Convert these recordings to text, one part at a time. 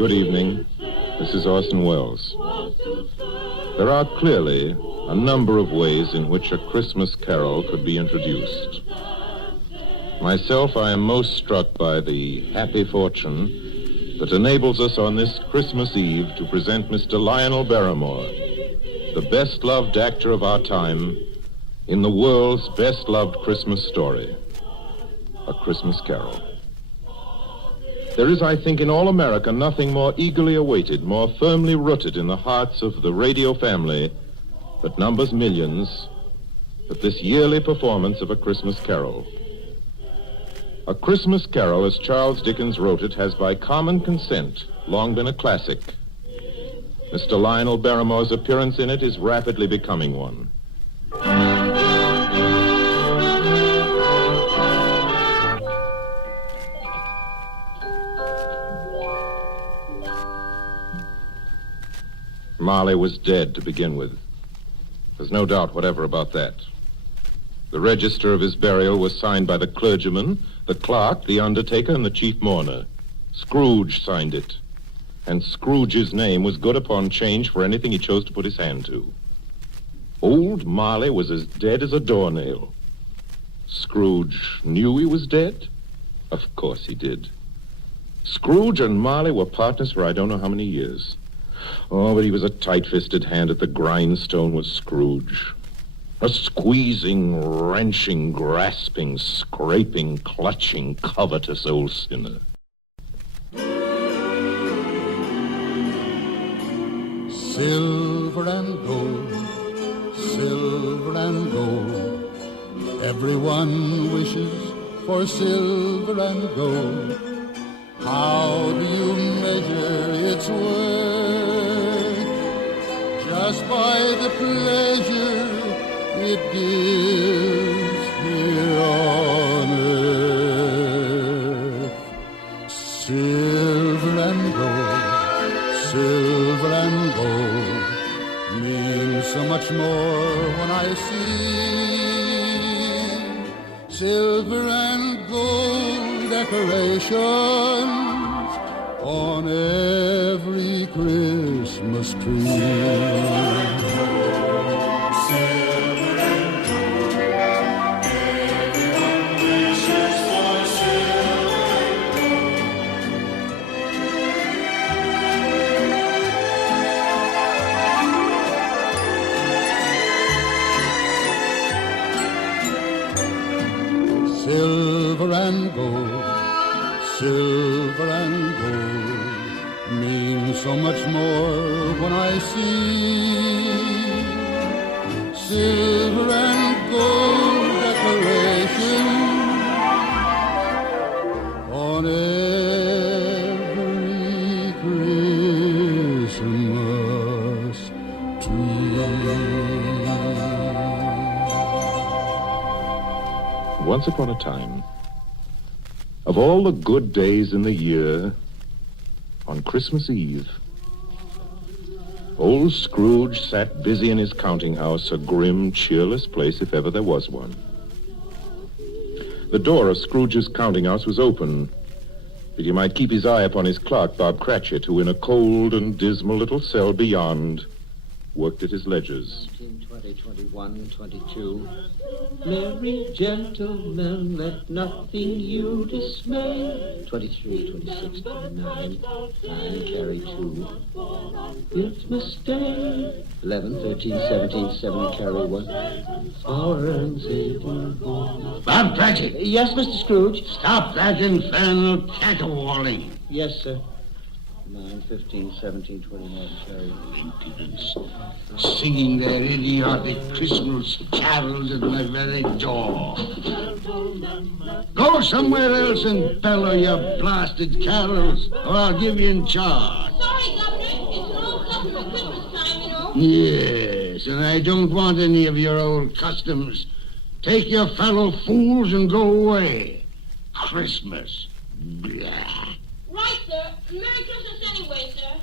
Good evening. This is Orson Welles. There are clearly a number of ways in which a Christmas carol could be introduced. Myself, I am most struck by the happy fortune that enables us on this Christmas Eve to present Mr. Lionel Barrymore, the best-loved actor of our time, in the world's best-loved Christmas story, A Christmas Carol. There is, I think, in all America, nothing more eagerly awaited, more firmly rooted in the hearts of the radio family that numbers millions, but this yearly performance of A Christmas Carol. A Christmas Carol, as Charles Dickens wrote it, has by common consent long been a classic. Mr. Lionel Barrymore's appearance in it is rapidly becoming one. Marley was dead to begin with. There's no doubt whatever about that. The register of his burial was signed by the clergyman, the clerk, the undertaker, and the chief mourner. Scrooge signed it. And Scrooge's name was good upon change for anything he chose to put his hand to. Old Marley was as dead as a doornail. Scrooge knew he was dead? Of course he did. Scrooge and Marley were partners for I don't know how many years. Oh, but he was a tight-fisted hand at the grindstone, was Scrooge. A squeezing, wrenching, grasping, scraping, clutching, covetous old sinner. Silver and gold, everyone wishes for silver and gold. How do you measure its worth? Just by the pleasure it gives here on earth. Silver and gold means so much more when I see silver and gold decorations on every Christmas tree. Silver and gold means so much more when I see silver and gold decoration on every Christmas tree. Once upon a time, of all the good days in the year, on Christmas Eve, old Scrooge sat busy in his counting house, a grim, cheerless place if ever there was one. The door of Scrooge's counting house was open, that he might keep his eye upon his clerk, Bob Cratchit, who in a cold and dismal little cell beyond worked at his ledgers. 19, 20, 21, 22. Merry gentlemen, let nothing you dismay. 23, 26, 29. 9, carry 2. Christmas Day. 11, 13, 17, 7, carry 1. Hour and 18. Bob Cratchit! Yes, Mr. Scrooge? Stop that infernal caterwauling. Yes, sir. 9, 15, 17, 29, carry. Impudence. Singing their idiotic Christmas carols at my very door. Go somewhere else and bellow your blasted carols, or I'll give you in charge. Sorry, Governor. It's all customer Christmas time, you know. Yes, and I don't want any of your old customs. Take your fellow fools and go away. Christmas. Blah. Right, sir. Merry Christmas anyway, sir.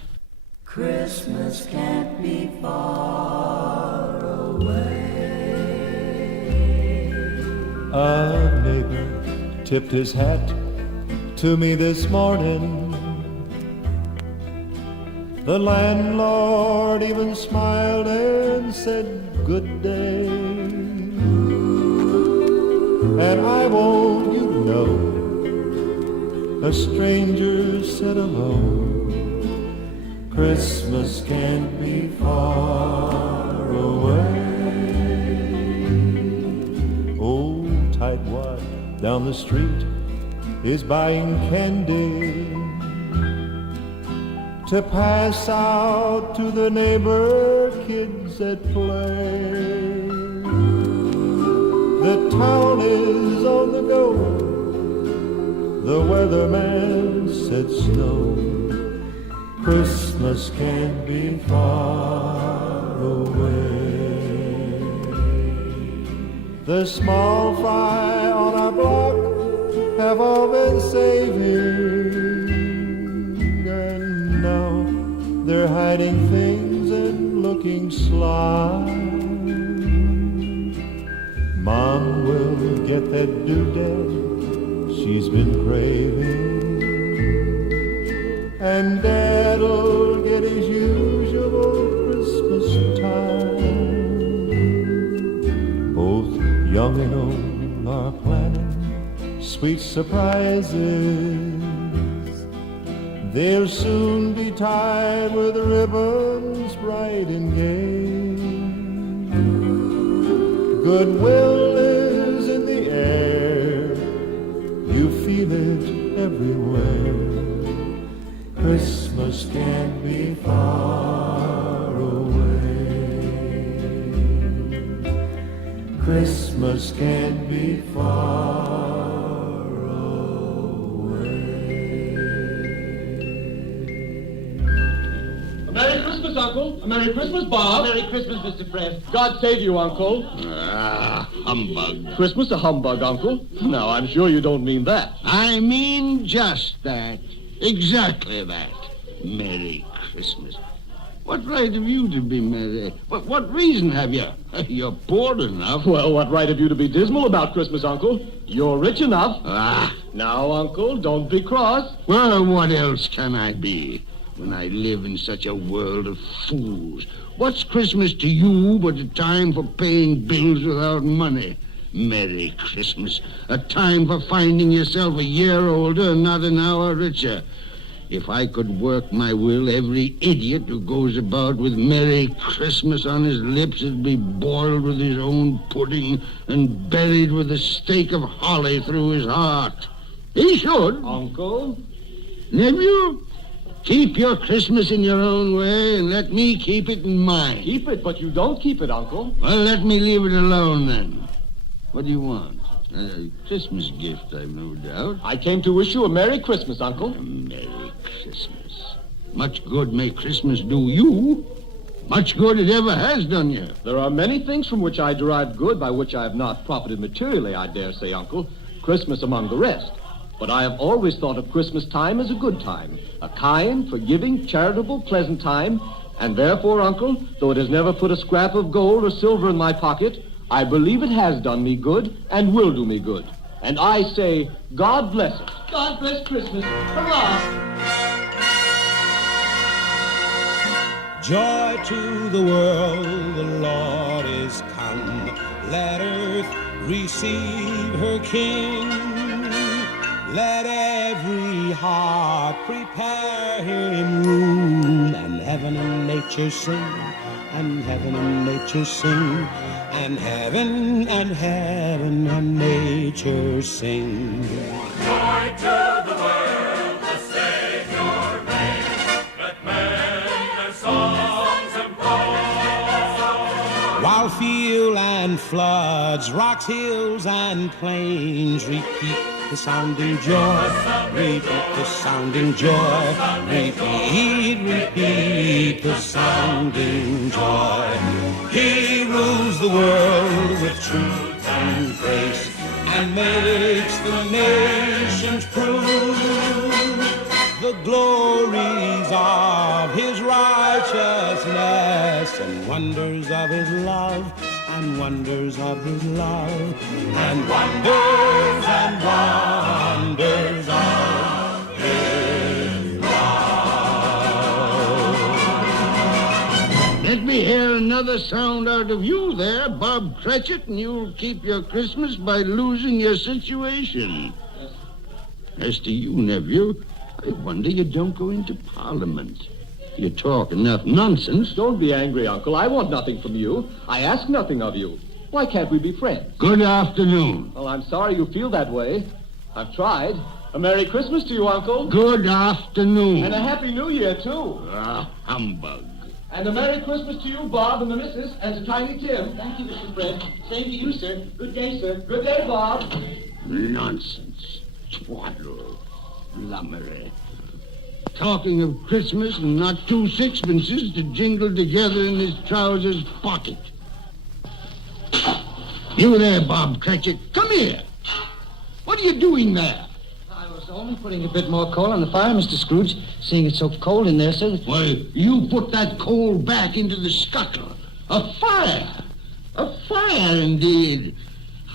Christmas can't be far away. A neighbor tipped his hat to me this morning. The landlord even smiled and said good day. And I want you to know, a stranger said alone, Christmas can't be far away. Old tightwad down the street is buying candy to pass out to the neighbor kids at play. The town is on the go, the weatherman said snow. Christmas can't be far away. The small fry on our block have all been saving, and now they're hiding things and looking sly. Mom will get that doodad she's been craving, and Dad'll get his usual Christmas time. Both young and old are planning sweet surprises. They'll soon be tied with ribbons bright and gay. Goodwill is in the air, you feel it everywhere. Christmas can't be far away. Christmas can't be far away. A Merry Christmas, Uncle. A Merry Christmas, Bob. Merry Christmas, Mr. Fred. God save you, Uncle. Humbug. Christmas a humbug, Uncle. Now, I'm sure you don't mean that. I mean just that. Exactly that. Merry Christmas. What right have you to be merry? What reason have you? You're poor enough. Well, what right have you to be dismal about Christmas, Uncle? You're rich enough. Now, Uncle, don't be cross. Well, what else can I be when I live in such a world of fools? What's Christmas to you but a time for paying bills without money? Merry Christmas, a time for finding yourself a year older and not an hour richer. If I could work my will, every idiot who goes about with Merry Christmas on his lips would be boiled with his own pudding and buried with a stake of holly through his heart. He should. Uncle? Nephew, keep your Christmas in your own way and let me keep it in mine. Keep it, but you don't keep it, Uncle. Well, let me leave it alone then. What do you want? A Christmas gift, I've no doubt. I came to wish you a Merry Christmas, Uncle. A Merry Christmas. Much good may Christmas do you. Much good it ever has done you. There are many things from which I derived good by which I have not profited materially, I dare say, Uncle. Christmas among the rest. But I have always thought of Christmas time as a good time. A kind, forgiving, charitable, pleasant time. And therefore, Uncle, though it has never put a scrap of gold or silver in my pocket, I believe it has done me good and will do me good. And I say, God bless it. God bless Christmas. Hurrah! Joy to the world, the Lord is come. Let earth receive her King. Let every heart prepare him room. And heaven and nature sing, and heaven and nature sing, and heaven and nature sing. Joy to the world, the Savior reigns. Let men their songs employ. While field and floods, rocks, hills, and plains repeat the sounding joy, repeat the sounding joy, repeat the sounding joy. He rules the world with truth and grace, and makes the nations prove the glories of his righteousness, and wonders of his love, and wonders of his love, and wonders of his love. hear another sound out of you there, Bob Cratchit, and you'll keep your Christmas by losing your situation. As to you, nephew, I wonder you don't go into Parliament. You talk enough nonsense. Don't be angry, Uncle. I want nothing from you. I ask nothing of you. Why can't we be friends? Good afternoon. Well, I'm sorry you feel that way. I've tried. A Merry Christmas to you, Uncle. Good afternoon. And a Happy New Year, too. Humbug. And a Merry Christmas to you, Bob and the missus, and to Tiny Tim. Thank you, Mr. Fred. Same to you, sir. Good day, sir. Good day, Bob. Nonsense. Twaddle. Lummery. Talking of Christmas and not 2 sixpences to jingle together in his trousers pocket. You there, Bob Cratchit. Come here. What are you doing there? I was only putting a bit more coal on the fire, Mr. Scrooge, seeing it's so cold in there, sir. Why, you put that coal back into the scuttle. A fire. A fire, indeed.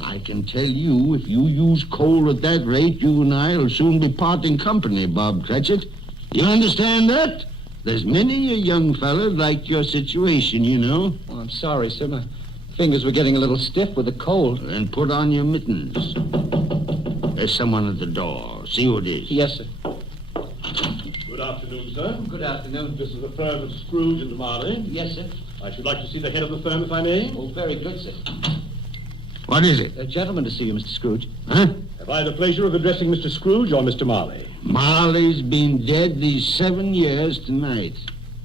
I can tell you, if you use coal at that rate, you and I will soon be parting company, Bob Cratchit. You understand that? There's many a young fella like your situation, you know. Oh, I'm sorry, sir. My fingers were getting a little stiff with the cold. Then put on your mittens. There's someone at the door. See who it is. Yes, sir. Good afternoon, sir. Good afternoon. This is the firm of Scrooge and Marley. Yes, sir. I should like to see the head of the firm, if I may. Oh, very good, sir. What is it? A gentleman to see you, Mr. Scrooge. Huh? Have I the pleasure of addressing Mr. Scrooge or Mr. Marley? Marley's been dead these 7 years tonight.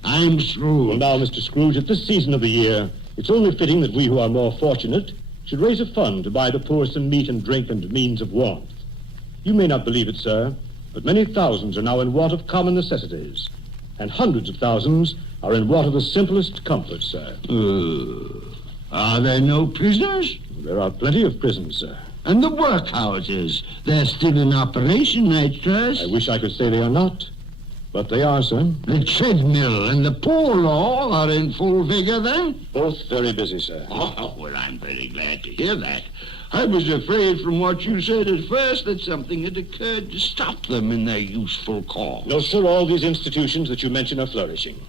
I'm Scrooge. Well, now, Mr. Scrooge, at this season of the year, it's only fitting that we who are more fortunate should raise a fund to buy the poor some meat and drink and means of warmth. You may not believe it, sir, but many thousands are now in want of common necessities, and hundreds of thousands are in want of the simplest comfort, sir. Are there no prisoners? There are plenty of prisons, sir. And the workhouses? They're still in operation, I trust. I wish I could say they are not, but they are, sir. The treadmill and the poor law are in full vigor, then? Both very busy, sir. Oh, well, I'm very glad to hear that. I was afraid from what you said at first that something had occurred to stop them in their useful cause. No, sir, all these institutions that you mention are flourishing.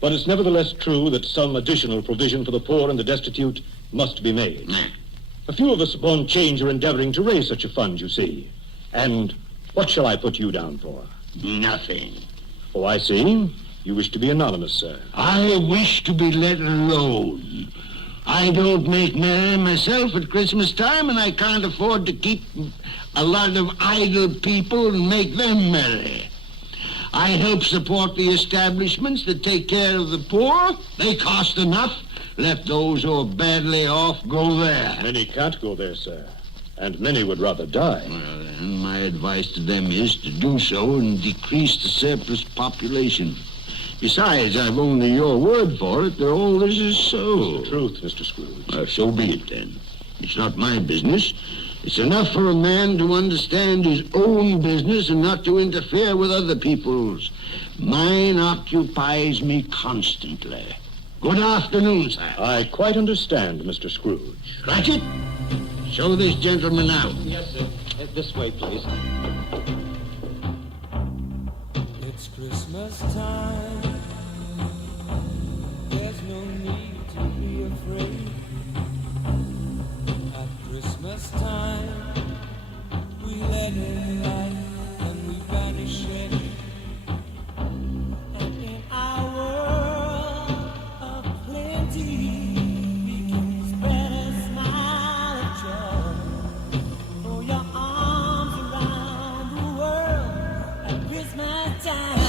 But it's nevertheless true that some additional provision for the poor and the destitute must be made. A few of us upon change are endeavoring to raise such a fund, you see. And what shall I put you down for? Nothing. Oh, I see. You wish to be anonymous, sir. I wish to be let alone. I don't make merry myself at Christmas time, and I can't afford to keep a lot of idle people and make them merry. I help support the establishments that take care of the poor. They cost enough. Let those who are badly off go there. Many can't go there, sir. And many would rather die. Well, then, my advice to them is to do so and decrease the surplus population. Besides, I've only your word for it that all this is so. It's the truth, Mr. Scrooge. So be it, then. It's not my business. It's enough for a man to understand his own business and not to interfere with other people's. Mine occupies me constantly. Good afternoon, sir. I quite understand, Mr. Scrooge. Cratchit, show this gentleman out. Yes, sir. This way, please. It's Christmas time. There's no need to be afraid. At Christmas time, we let in light and we banish it. And in our world of plenty, we can spread a smile of joy. Throw your arms around the world at Christmas time.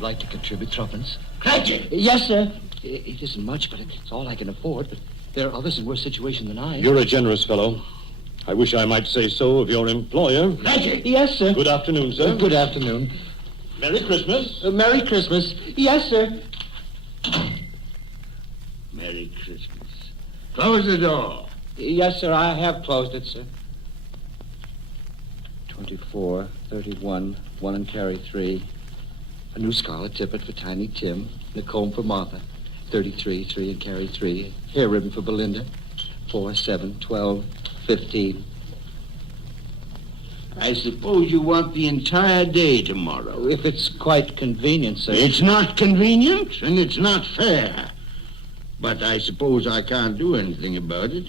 you'd like to contribute threepence. Cratchit! Yes, sir. It isn't much, but it's all I can afford. But there are others in worse situation than I. You're a generous fellow. I wish I might say so of your employer. Cratchit! Yes, sir. Good afternoon, sir. Good afternoon. Merry Christmas. Merry Christmas. Yes, sir. Merry Christmas. Close the door. Yes, sir. I have closed it, sir. 24, 31, 1 and carry 3. A new scarlet tippet for Tiny Tim. And a comb for Martha. 33, 3 and carry 3. Hair ribbon for Belinda. 4, 7, 12, 15. I suppose you want the entire day tomorrow. If it's quite convenient, sir. It's not convenient, and it's not fair. But I suppose I can't do anything about it.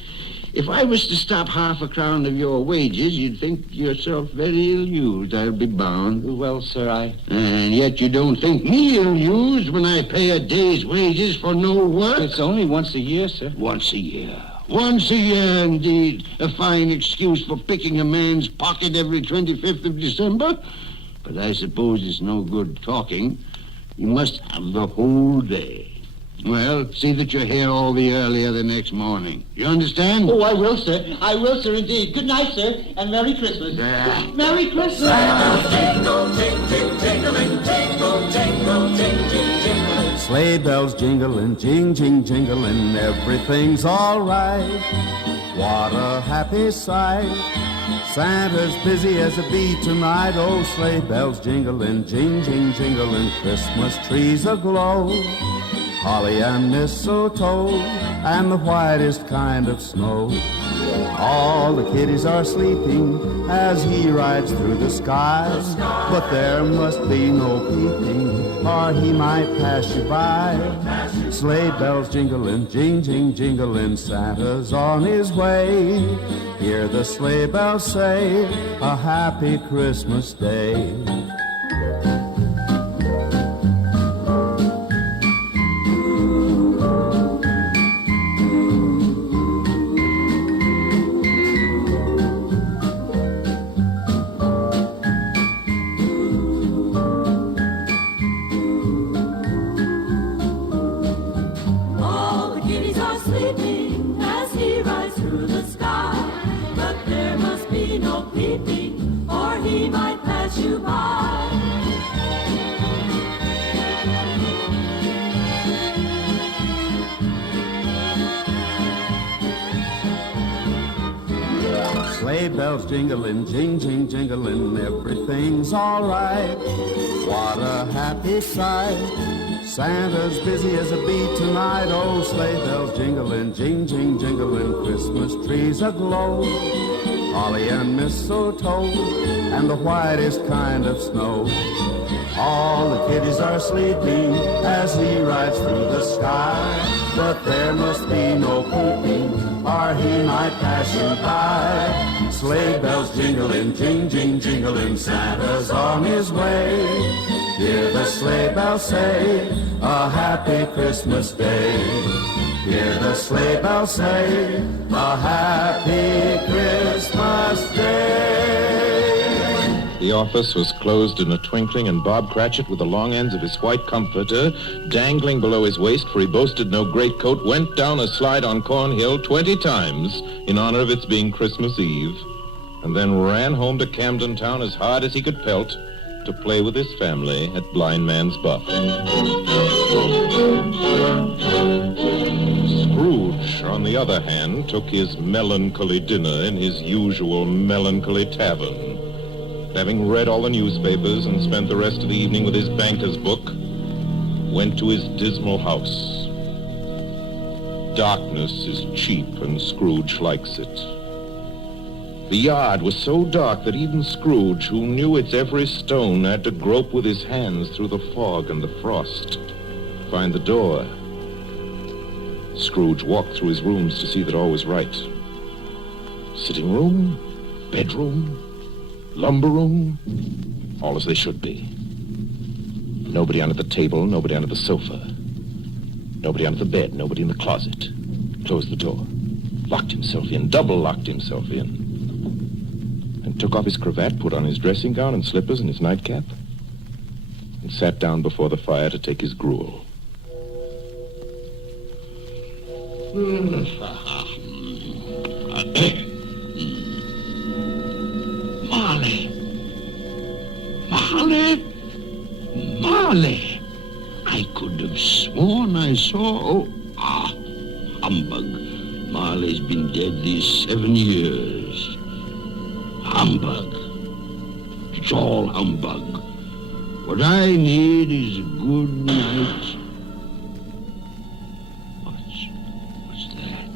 If I was to stop half a crown of your wages, you'd think yourself very ill-used, I'll be bound. Well, sir, And yet you don't think me ill-used when I pay a day's wages for no work? It's only once a year, sir. Once a year. Once a year, indeed. A fine excuse for picking a man's pocket every 25th of December. But I suppose it's no good talking. You must have the whole day. Well, see that you're here all the earlier the next morning. You understand? Oh, I will, sir. I will, sir, indeed. Good night, sir, and Merry Christmas. Merry Christmas. Jingle, ting, ting, jingling, jingle, jingle, ting, ting, jingling. Sleigh bells jingling, jing, jing, jingling, everything's all right. What a happy sight. Santa's busy as a bee tonight. Oh, sleigh bells jingling, jing, jing, jingling, Christmas trees aglow. Holly and mistletoe and the whitest kind of snow. All the kiddies are sleeping as he rides through the sky. But there must be no peeping or he might pass you by. Sleigh bells jingling, jing, jing, jingling, Santa's on his way. Hear the sleigh bells say, a happy Christmas day. Sleigh bells jingling, jing, jing, jingling, everything's all right. What a happy sight. Santa's busy as a bee tonight. Oh, sleigh bells jingling, jing, jing, jingling, Christmas trees aglow. Holly and mistletoe and the whitest kind of snow. All the kiddies are sleeping as he rides through the sky. But there must be no peeping or he might pass you by. Sleigh bells jingling, jing, jing, jingling, Santa's on his way. Hear the sleigh bells say, a happy Christmas day. Hear the sleigh bells say, a happy Christmas day. The office was closed in a twinkling, and Bob Cratchit, with the long ends of his white comforter dangling below his waist, for he boasted no greatcoat, went down a slide on Cornhill 20 times in honor of its being Christmas Eve, and then ran home to Camden Town as hard as he could pelt to play with his family at Blind Man's Buff. Scrooge, on the other hand, took his melancholy dinner in his usual melancholy tavern. Having read all the newspapers and spent the rest of the evening with his banker's book, went to his dismal house. Darkness is cheap, and Scrooge likes it. The yard was so dark that even Scrooge, who knew its every stone, had to grope with his hands through the fog and the frost to find the door. Scrooge walked through his rooms to see that all was right. Sitting room, bedroom, lumber room, all as they should be. Nobody under the table, nobody under the sofa, nobody under the bed, nobody in the closet. Closed the door, locked himself in, double locked himself in, and took off his cravat, put on his dressing gown and slippers and his nightcap, and and sat down before the fire to take his gruel. Marley! Marley! Marley! I could have sworn I saw... humbug. Marley's been dead these 7 years. Humbug. It's all humbug. What I need is a good night. What's that?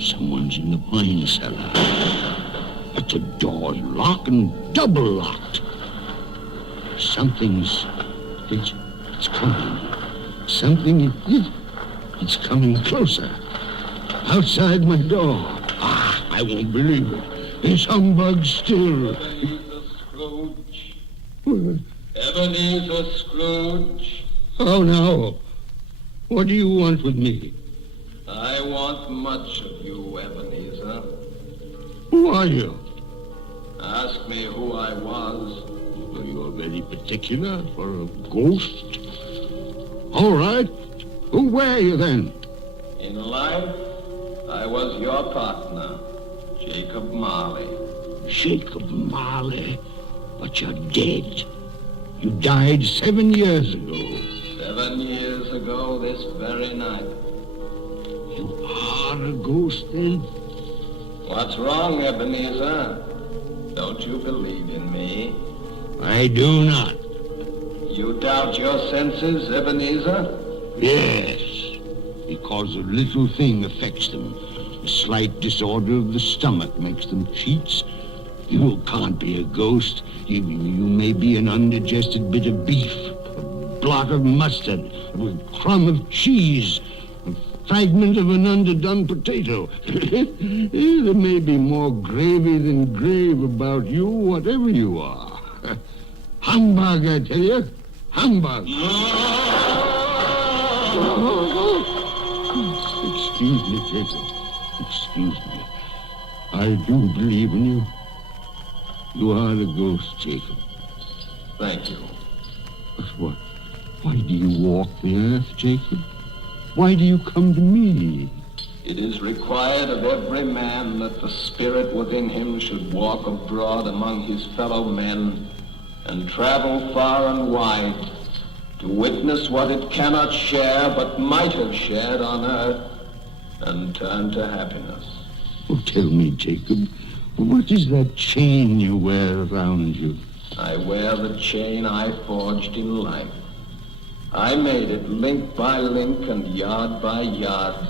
Someone's in the wine cellar. But the door's locked and double locked. It's coming. It's coming closer. Outside my door. I won't believe it. It's humbug still. Ebenezer Scrooge. Ebenezer Scrooge. Oh, no. What do you want with me? I want much of you, Ebenezer. Who are you? Ask me who I was. Well, you're very particular for a ghost. All right. Who were you then? In life, I was your partner, Jacob Marley. Jacob Marley? But you're dead. You died 7 years ago. 7 years ago this very night. You are a ghost then? What's wrong, Ebenezer? Don't you believe in me? I do not. You doubt your senses, Ebenezer? Yes, because a little thing affects them. A slight disorder of the stomach makes them cheats. You can't be a ghost. You may be an undigested bit of beef, a blot of mustard, a crumb of cheese, a fragment of an underdone potato. There may be more gravy than grave about you, whatever you are. Humbug, I tell you. Humbug. Excuse me, Jacob. Excuse me. I do believe in you. You are a ghost, Jacob. Thank you. But what? Why do you walk the earth, Jacob? Why do you come to me? It is required of every man that the spirit within him should walk abroad among his fellow men and travel far and wide to witness what it cannot share but might have shared on earth and turn to happiness. Oh, tell me, Jacob, what is that chain you wear around you? I wear the chain I forged in life. I made it link by link and yard by yard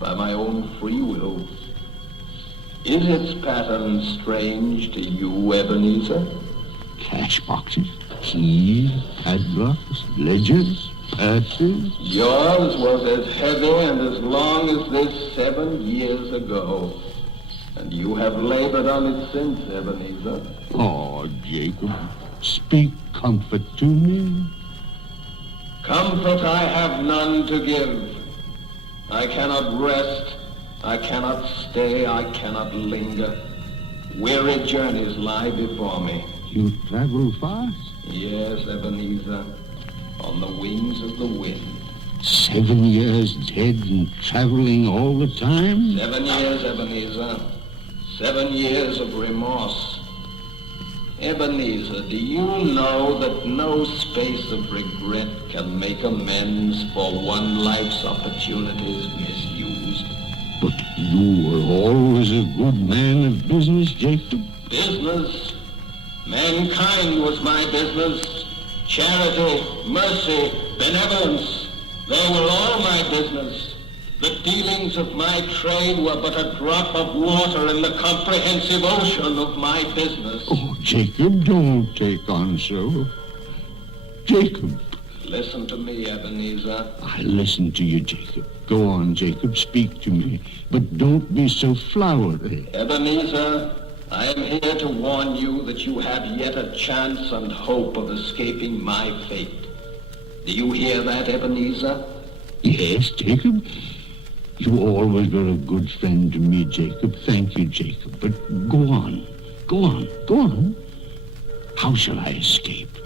by my own free will. Is its pattern strange to you, Ebenezer? Cash boxes, keys, padlocks, ledgers, purses. Yours was as heavy and as long as this 7 years ago. And you have labored on it since, Ebenezer. Oh, Jacob, speak comfort to me. Comfort I have none to give. I cannot rest, I cannot stay, I cannot linger. Weary journeys lie before me. You travel fast? Yes, Ebenezer, on the wings of the wind. 7 years dead and traveling all the time? 7 years, Ebenezer. 7 years of remorse. Ebenezer, do you know that no space of regret can make amends for one life's opportunities misused? But you were always a good man of business, Jacob. Business? Mankind was my business. Charity, mercy, benevolence, they were all my business. The dealings of my trade were but a drop of water in the comprehensive ocean of my business. Oh, Jacob, don't take on so. Jacob. Listen to me, Ebenezer. I listen to you, Jacob. Go on, Jacob, speak to me. But don't be so flowery. Ebenezer, I am here to warn you that you have yet a chance and hope of escaping my fate. Do you hear that, Ebenezer? Yes, Jacob. You always were a good friend to me, Jacob. Thank you, Jacob. But go on. Go on. Go on. How shall I escape?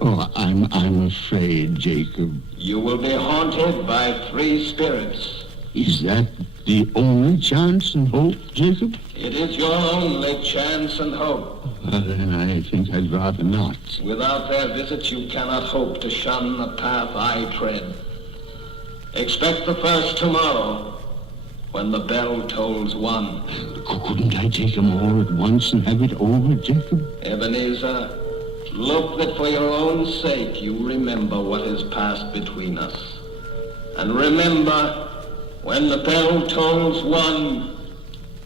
Oh, I'm afraid, Jacob. You will be haunted by 3 spirits. Is that the only chance and hope, Jacob? It is your only chance and hope. Then I think I'd rather not. Without their visit, you cannot hope to shun the path I tread. Expect the first tomorrow, when the bell tolls 1. Couldn't I take them all at once and have it over, Jacob? Ebenezer, look that for your own sake you remember what has passed between us. And remember, when the bell tolls 1,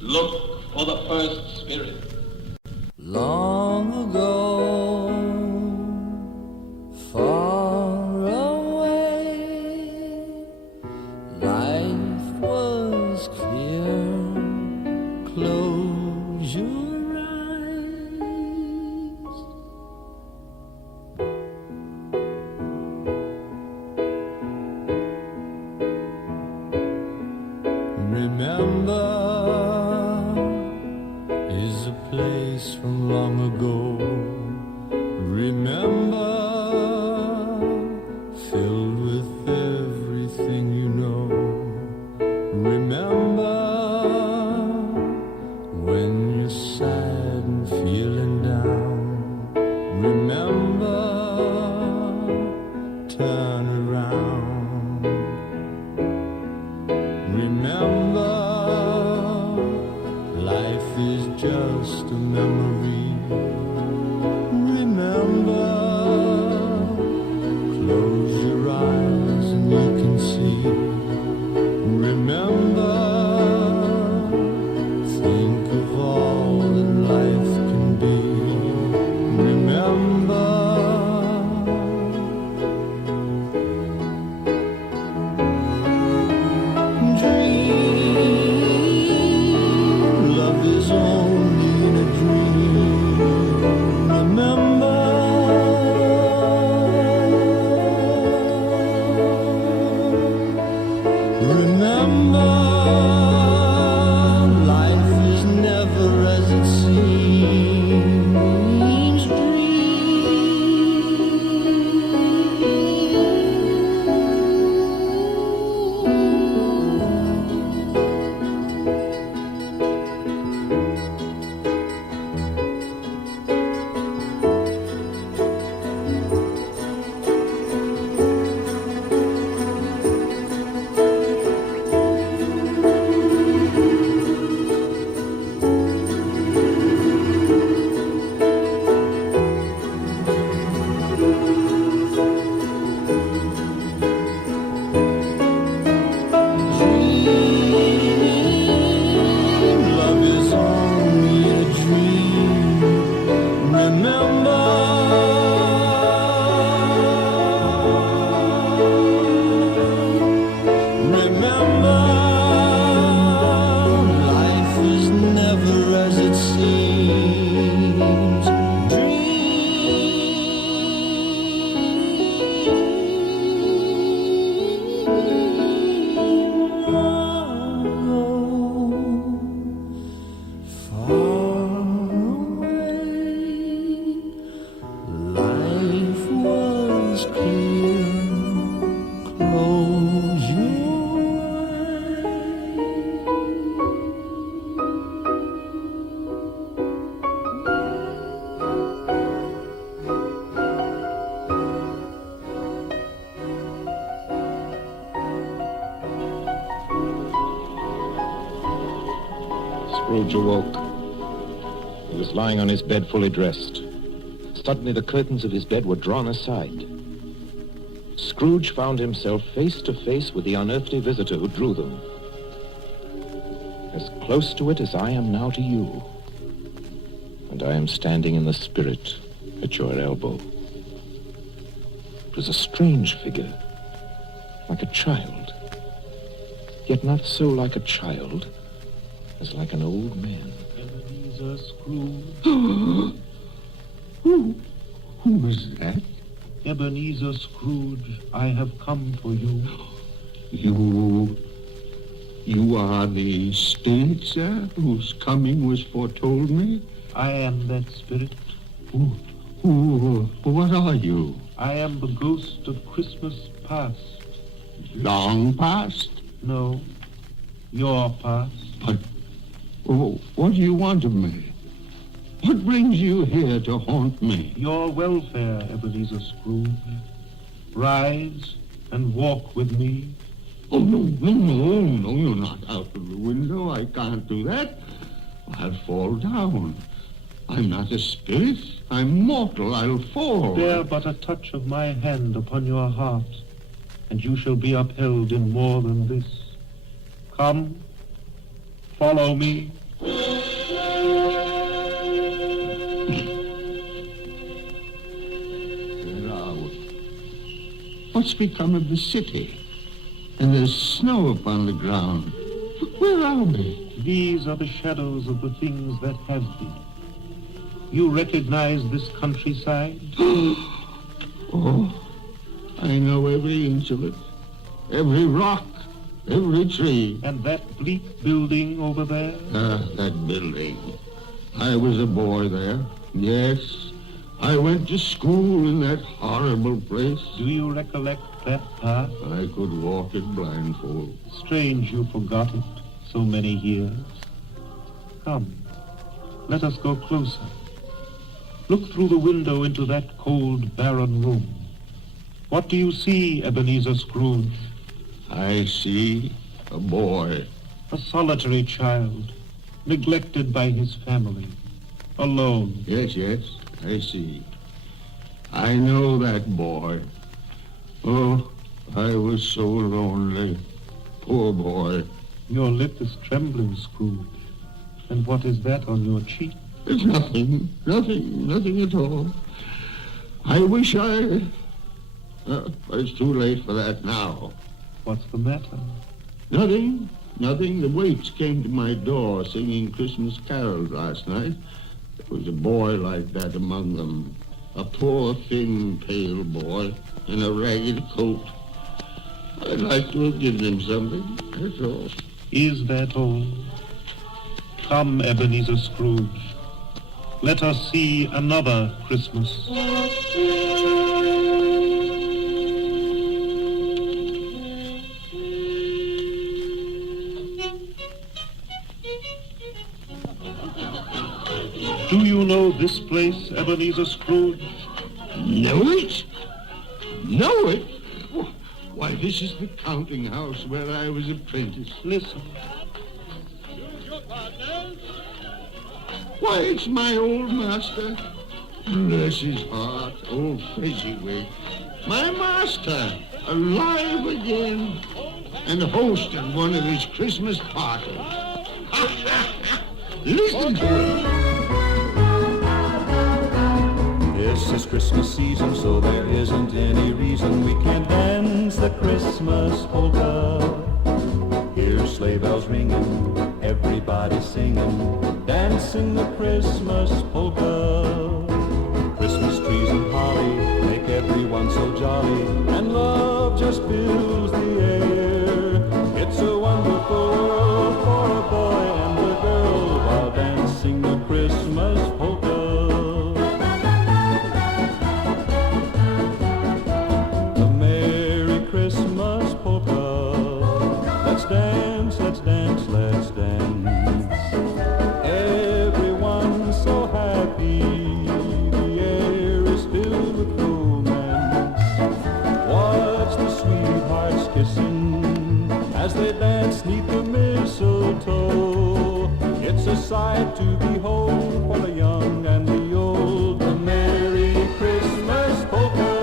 look for the first spirit. Long ago, far away, life was clear. Close your eyes. Remember is a place from long ago. Remember, filled with everything you know. Remember, when you're sad and feeling down. Remember, turn around. Remember, life is just a memory. Remember, close your eyes and you can see. Remember, think of all that life can be. Remember, love is only in a dream. Remember, remember, life is never as it seems. Love is only a dream. Remember, remember, life is never as it seems. Far away, life was clear. Close your Scrooge awoke. He was lying on his bed fully dressed. Suddenly the curtains of his bed were drawn aside. Scrooge found himself face to face with the unearthly visitor who drew them. As close to it as I am now to you. And I am standing in the spirit at your elbow. It was a strange figure, like a child. Yet not so like a child as like an old man. Ebenezer Scrooge. Who is that? Ebenezer Scrooge, I have come for you. You are the spirit, sir, whose coming was foretold me? I am that spirit. Who What are you? I am the ghost of Christmas past. Long past? No, your past. But what do you want of me? What brings you here to haunt me? Your welfare, Ebenezer Scrooge. Rise and walk with me. Oh, no, you're not out of the window. I can't do that. I'll fall down. I'm not a spirit. I'm mortal. I'll fall. Bear but a touch of my hand upon your heart, and you shall be upheld in more than this. Come, follow me. What's become of the city? And there's snow upon the ground. Where are we? These are the shadows of the things that have been. You recognize this countryside? Oh, I know every inch of it. Every rock, every tree. And that bleak building over there? That building. I was a boy there. Yes, I went to school in that horrible place. Do you recollect that path? I could walk it blindfold. Strange you forgot it so many years. Come, let us go closer. Look through the window into that cold, barren room. What do you see, Ebenezer Scrooge? I see a boy. A solitary child, neglected by his family, alone. Yes, I see. I know that boy. Oh, I was so lonely. Poor boy. Your lip is trembling, Scrooge. And what is that on your cheek? It's nothing at all. I wish I... it's too late for that now. What's the matter? Nothing. The waits came to my door singing Christmas carols last night. There was a boy like that among them. A poor, thin, pale boy in a ragged coat. I'd like to have given him something, that's all. Is that all? Come, Ebenezer Scrooge. Let us see another Christmas. Do you know this place, Ebenezer Scrooge? Know it? Know it? Why, this is the counting house where I was apprentice. Listen. Why, it's my old master. Bless his heart, old Fezziwig. My master, alive again, and hosting one of his Christmas parties. Listen to it. This is Christmas season, so there isn't any reason we can't dance the Christmas polka. Hear sleigh bells ringing, everybody singing, dancing the Christmas polka. Christmas trees and holly make everyone so jolly, and love just fills the air. It's a wonderful world for a boy and a girl while dancing the Christmas polka. A Merry Christmas polka. Let's dance, let's dance, let's dance. Everyone's so happy. The air is filled with romance. Watch the sweethearts kissing as they dance 'neath the mistletoe. It's a sight to behold for the young and the old. A Merry Christmas polka.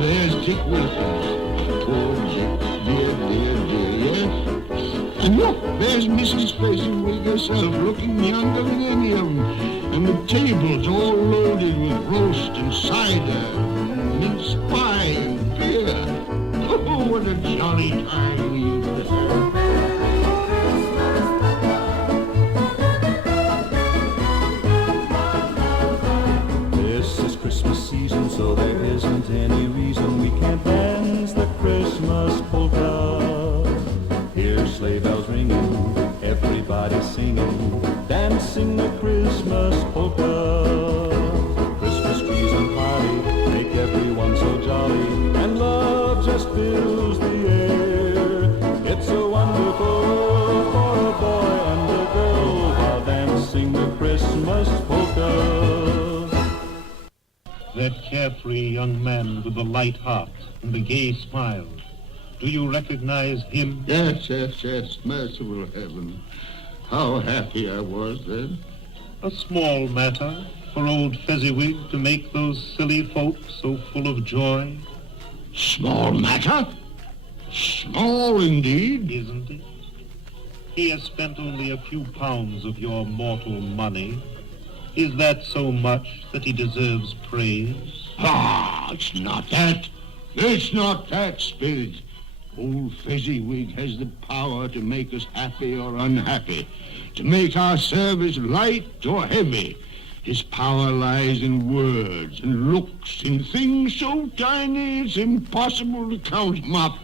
There's Dick Wilkins. Poor Dick, dear, yes? And look, there's Mrs. Fezziwig herself, looking younger than any of them. And the table's all loaded with roast and cider, mince pie and beer. Oh, what a jolly time we used to have. This is Christmas season, so there isn't any reason we can't dance the Christmas That carefree young man with the light heart and the gay smile. Do you recognize him? Yes, merciful heaven. How happy I was then. A small matter for old Fezziwig to make those silly folks so full of joy. Small matter? Small indeed. Isn't it? He has spent only a few pounds of your mortal money. Is that so much that he deserves praise? Ah, it's not that. It's not that, Spirit. Old Fezziwig has the power to make us happy or unhappy, to make our service light or heavy. His power lies in words and looks, in things so tiny it's impossible to count them up.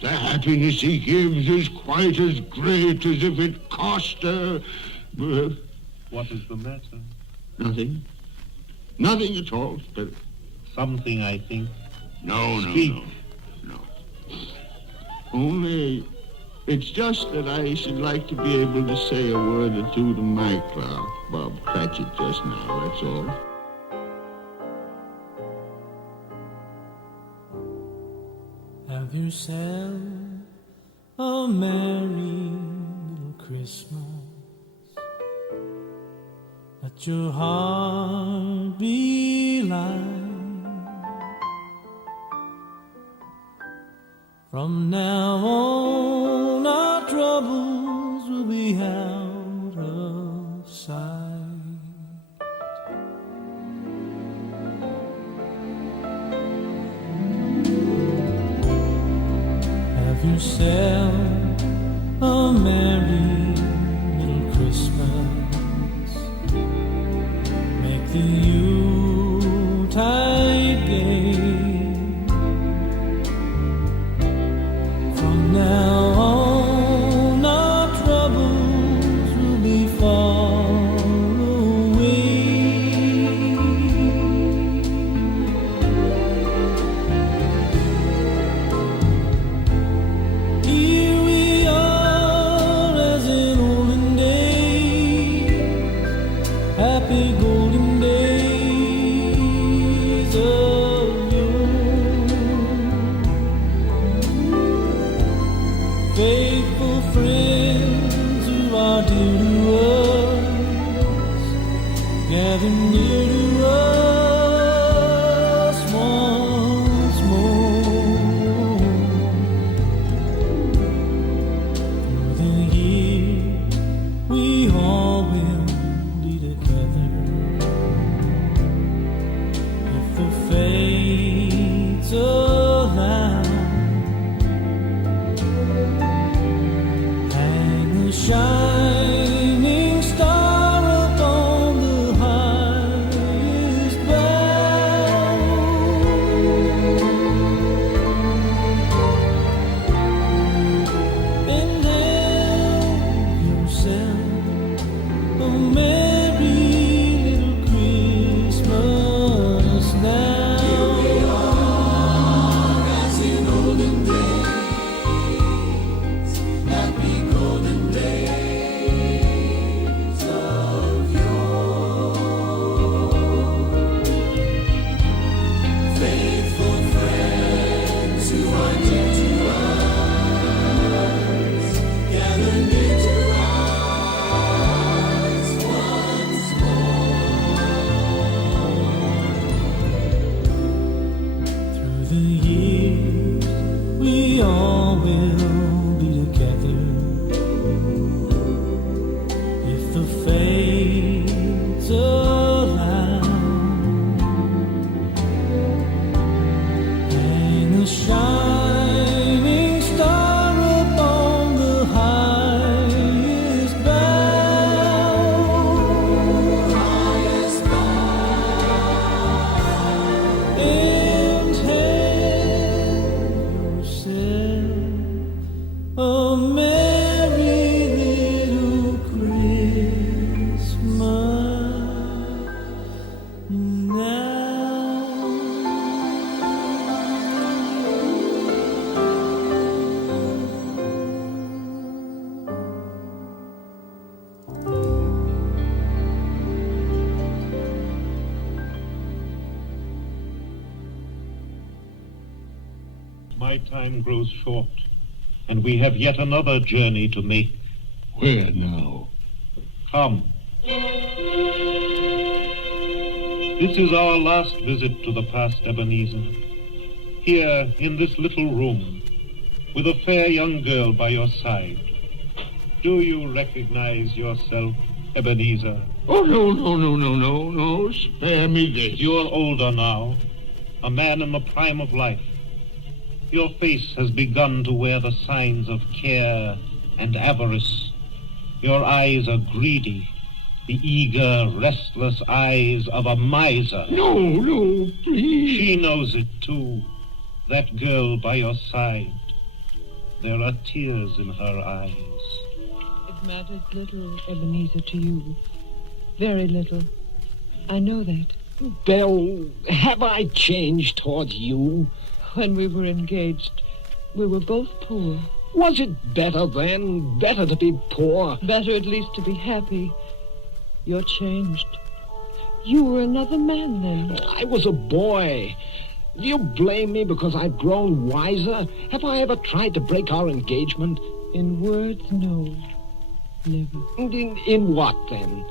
The happiness he gives is quite as great as if it cost her... What is the matter? Nothing. Nothing at all, Spirit. Something, I think. No. Only, it's just that I should like to be able to say a word or two to my clerk, Bob Cratchit, just now, that's all. Have yourself a merry little Christmas. Let your heart be light. From now on, our troubles will be out of sight. Have yourself a merry little Christmas. Make the Yuletide gay. From now on, our troubles will be far away. Here we are as in olden days, happy golden days of yore. Faithful friends who are dear to us, gather near to us once more. Through the year we all will be together, if the fates allow. Hang the shining star upon the highest My time grows short, and we have yet another journey to make. Where now? Come. This is our last visit to the past, Ebenezer. Here, in this little room, with a fair young girl by your side. Do you recognize yourself, Ebenezer? Oh, no. Spare me this. You're older now, a man in the prime of life. Your face has begun to wear the signs of care and avarice. Your eyes are greedy, the eager, restless eyes of a miser. No, please. She knows it, too, that girl by your side. There are tears in her eyes. It matters little, Ebenezer, to you. Very little. I know that. Belle, have I changed towards you? When we were engaged, we were both poor. Was it better then? Better to be poor? Better at least to be happy. You're changed. You were another man then. I was a boy. Do you blame me because I've grown wiser? Have I ever tried to break our engagement? In words, no. Never. In what, then?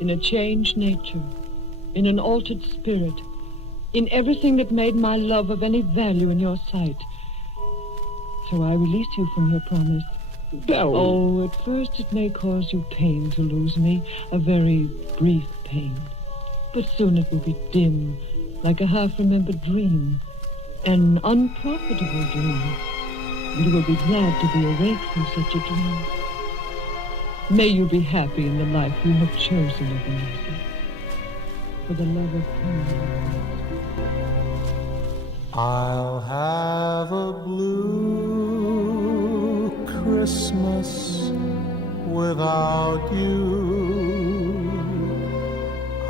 In a changed nature. In an altered spirit. In everything that made my love of any value in your sight. So I release you from your promise. Belle. Oh, at first it may cause you pain to lose me, a very brief pain. But soon it will be dim, like a half-remembered dream, an unprofitable dream. And you will be glad to be awake from such a dream. May you be happy in the life you have chosen, Ebenezer. For the love of him. I'll have a blue Christmas without you.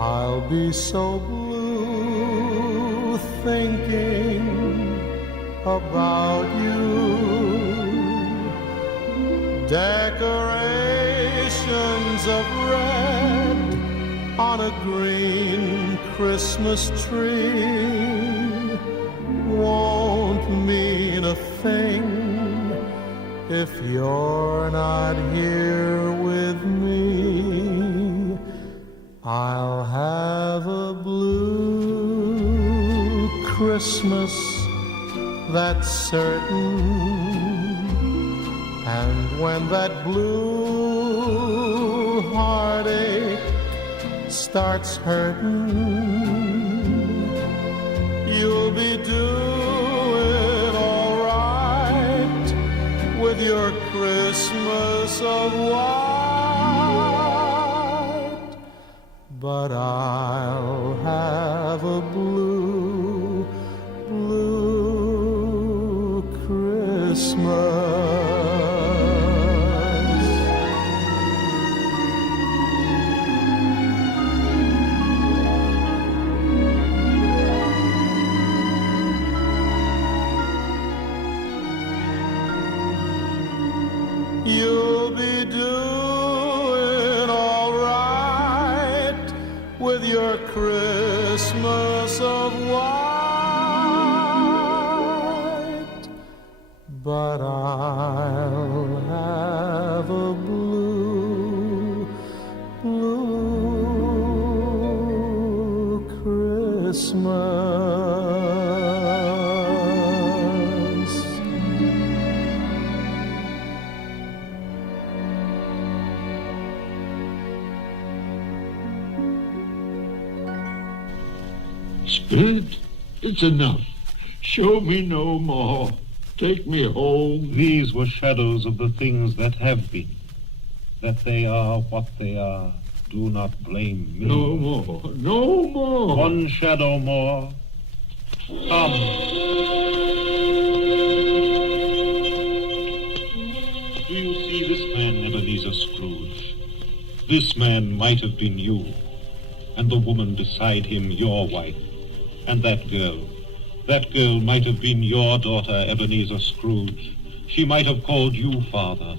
I'll be so blue thinking about you. Decorations of red on a green Christmas tree won't mean a thing if you're not here with me. I'll have a blue Christmas, that's certain. And when that blue heartache starts hurting, you'll be doing all right with your Christmas of white. But I'll have a blue Christmas. You'll be doing all right with your Christmas of white. But I'll have a blue Christmas. Spirit, it's enough. Show me no more. Take me home. These were shadows of the things that have been. That they are what they are. Do not blame me. No more. One shadow more. Come. Do you see this man, Ebenezer Scrooge? This man might have been you, and the woman beside him your wife, and that girl might have been your daughter, Ebenezer Scrooge. She might have called you father.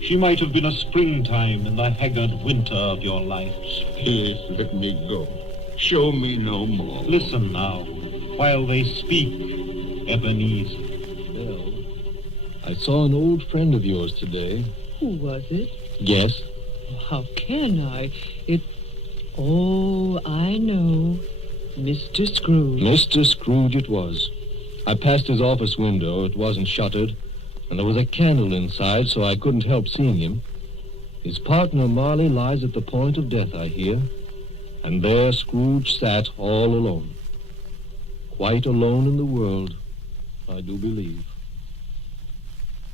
She might have been a springtime in the haggard winter of your life. Please let me go. Show me no more. Listen now, while they speak, Ebenezer. Belle, I saw an old friend of yours today. Who was it? Guess. How can I? Oh, I know. Mr. Scrooge. Mr. Scrooge it was. I passed his office window. It wasn't shuttered, and there was a candle inside, so I couldn't help seeing him. His partner, Marley, lies at the point of death, I hear. And there Scrooge sat all alone. Quite alone in the world, I do believe.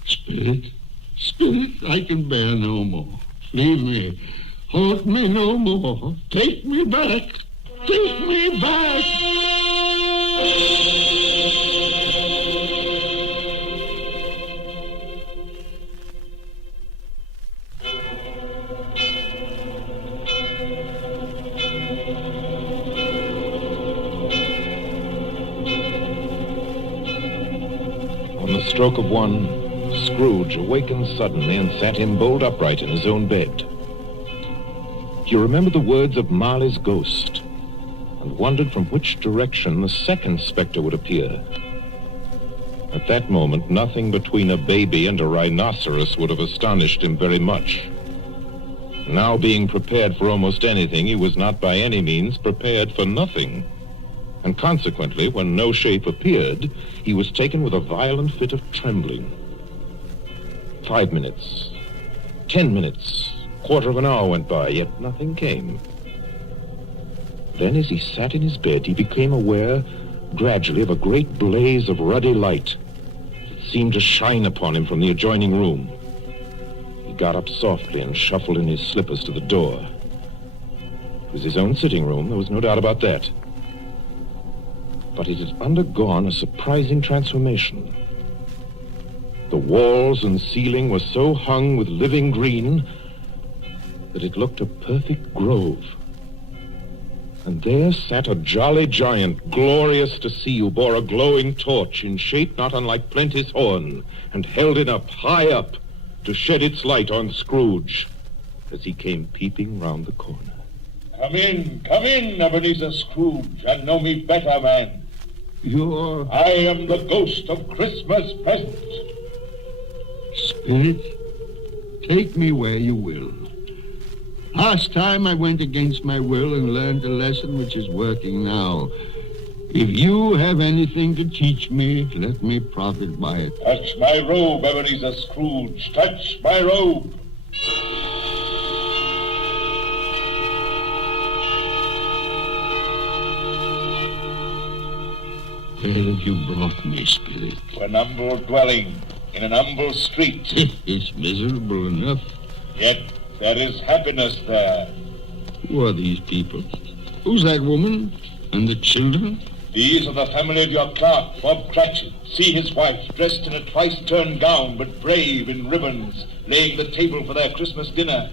Spirit, I can bear no more. Leave me. Haunt me no more. Take me back. Take me back. On the stroke of one, Scrooge awakened suddenly and sat him bolt upright in his own bed. He remembered the words of Marley's ghost and wondered from which direction the second specter would appear. At that moment, nothing between a baby and a rhinoceros would have astonished him very much. Now being prepared for almost anything, he was not by any means prepared for nothing. And consequently, when no shape appeared, he was taken with a violent fit of trembling. 5 minutes, 10 minutes, quarter of an hour went by, yet nothing came. Then, as he sat in his bed, he became aware gradually of a great blaze of ruddy light that seemed to shine upon him from the adjoining room. He got up softly and shuffled in his slippers to the door. It was his own sitting room, there was no doubt about that. But it had undergone a surprising transformation. The walls and ceiling were so hung with living green that it looked a perfect grove. And there sat a jolly giant, glorious to see, who bore a glowing torch in shape not unlike Plenty's horn, and held it up, high up, to shed its light on Scrooge as he came peeping round the corner. Come in, Ebenezer Scrooge, and know me better, man. I am the ghost of Christmas present. Spirit, take me where you will. Last time I went against my will and learned a lesson which is working now. If you have anything to teach me, let me profit by it. Touch my robe, Ebenezer Scrooge. Touch my robe. Where have you brought me, Spirit? To an humble dwelling in an humble street. It's miserable enough. Yet there is happiness there. Who are these people? Who's that woman? And the children? These are the family of your clerk, Bob Cratchit. See his wife, dressed in a twice-turned gown, but brave in ribbons, laying the table for their Christmas dinner.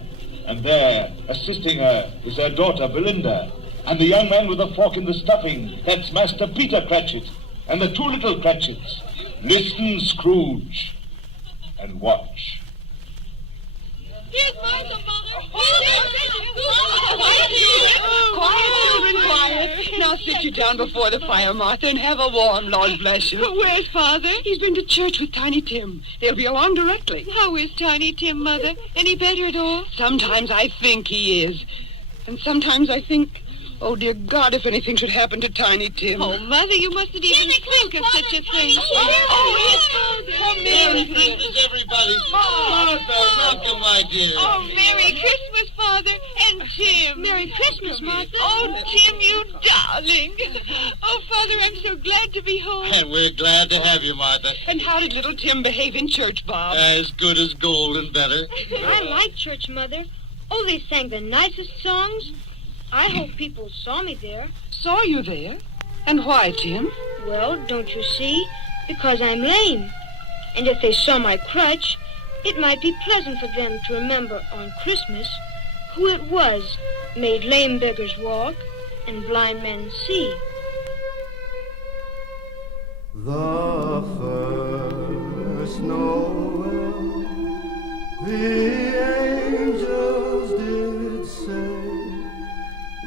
And there, assisting her, is their daughter, Belinda. And the young man with the fork in the stuffing, that's Master Peter Cratchit. And the two little Cratchits. Listen, Scrooge, and watch. Here's Martha, Mother. Quiet, children, quiet. Now sit you down before the fire, Martha, and have a warm, Lord bless you. Where's Father? He's been to church with Tiny Tim. They'll be along directly. How is Tiny Tim, Mother? Any better at all? Sometimes I think he is. And sometimes I think, oh, dear God, if anything should happen to Tiny Tim. Oh, Mother, you mustn't even think of such a thing. Come in. Christmas, everybody. Martha, welcome, my dear. Oh, Merry Christmas, Father, and Tim. Merry Christmas, Martha. Oh, Tim, you darling. Oh, Father, I'm so glad to be home. And we're glad to have you, Martha. And how did little Tim behave in church, Bob? As good as gold and better. I like church, Mother. Oh, they sang the nicest songs. I hope people saw me there. Saw you there? And why, Tim? Well, don't you see? Because I'm lame. And if they saw my crutch, it might be pleasant for them to remember on Christmas who it was made lame beggars walk and blind men see. The first Noel, the angels did say,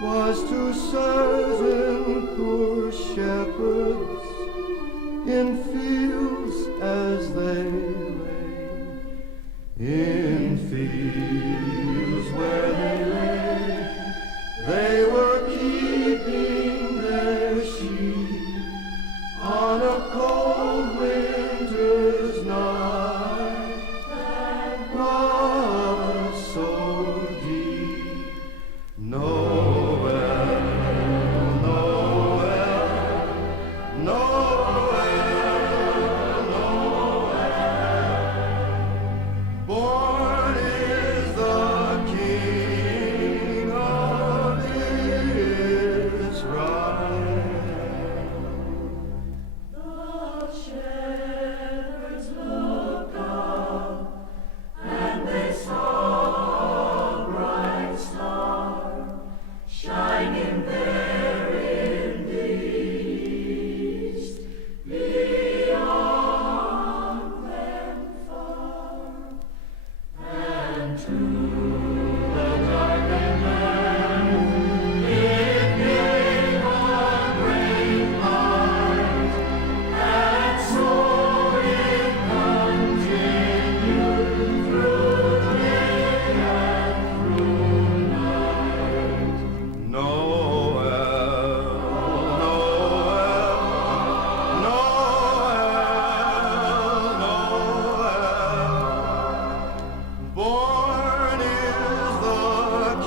was to certain poor shepherds in fields as they lay in fields where they were keeping their sheep on a cold winter's night that was so deep. Noel, Noel, Noel, Noel. Born is the King of Israel. The shepherds looked up, and they saw a bright star shining there in the east, beyond them far, and to the darkened land it gave a great light, and so it continued through day and through night. Noel, Noel, Noel, Noel. Born is the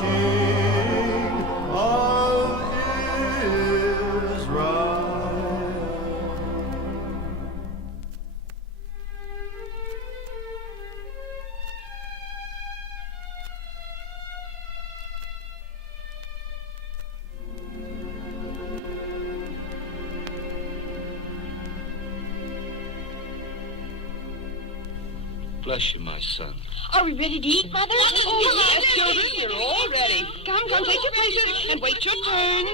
King of Israel. Bless you, my son. Are we ready to eat, Mother? Oh, yes, children, we're all ready. Come, take your places and wait your turn.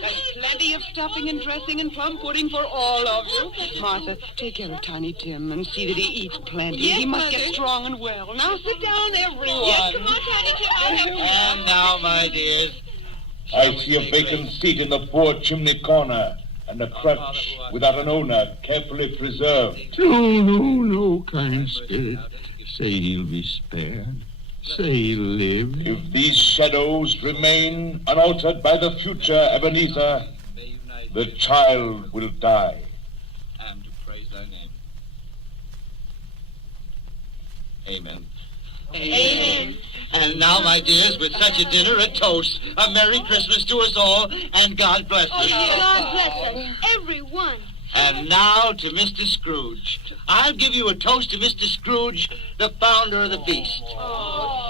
There's plenty of stuffing and dressing and plum pudding for all of you. Martha, take care of Tiny Tim and see that he eats plenty. Yes, he must Mother. get strong and well. Now sit down, everyone. Yes, come on, Tiny Tim. And now, my dears, I see a vacant seat in the poor chimney corner, and a crutch without an owner, carefully preserved. No, kind spirit. Say he'll be spared. Say he'll live. If these shadows remain unaltered by the future Ebenezer, the child will die. and to praise thy name. Amen. Amen. And now, my dears, with such a dinner, a toast. A Merry Christmas to us all, and God bless us. God bless us, everyone. And now to Mr. Scrooge. I'll give you a toast to Mr. Scrooge, the founder of the feast.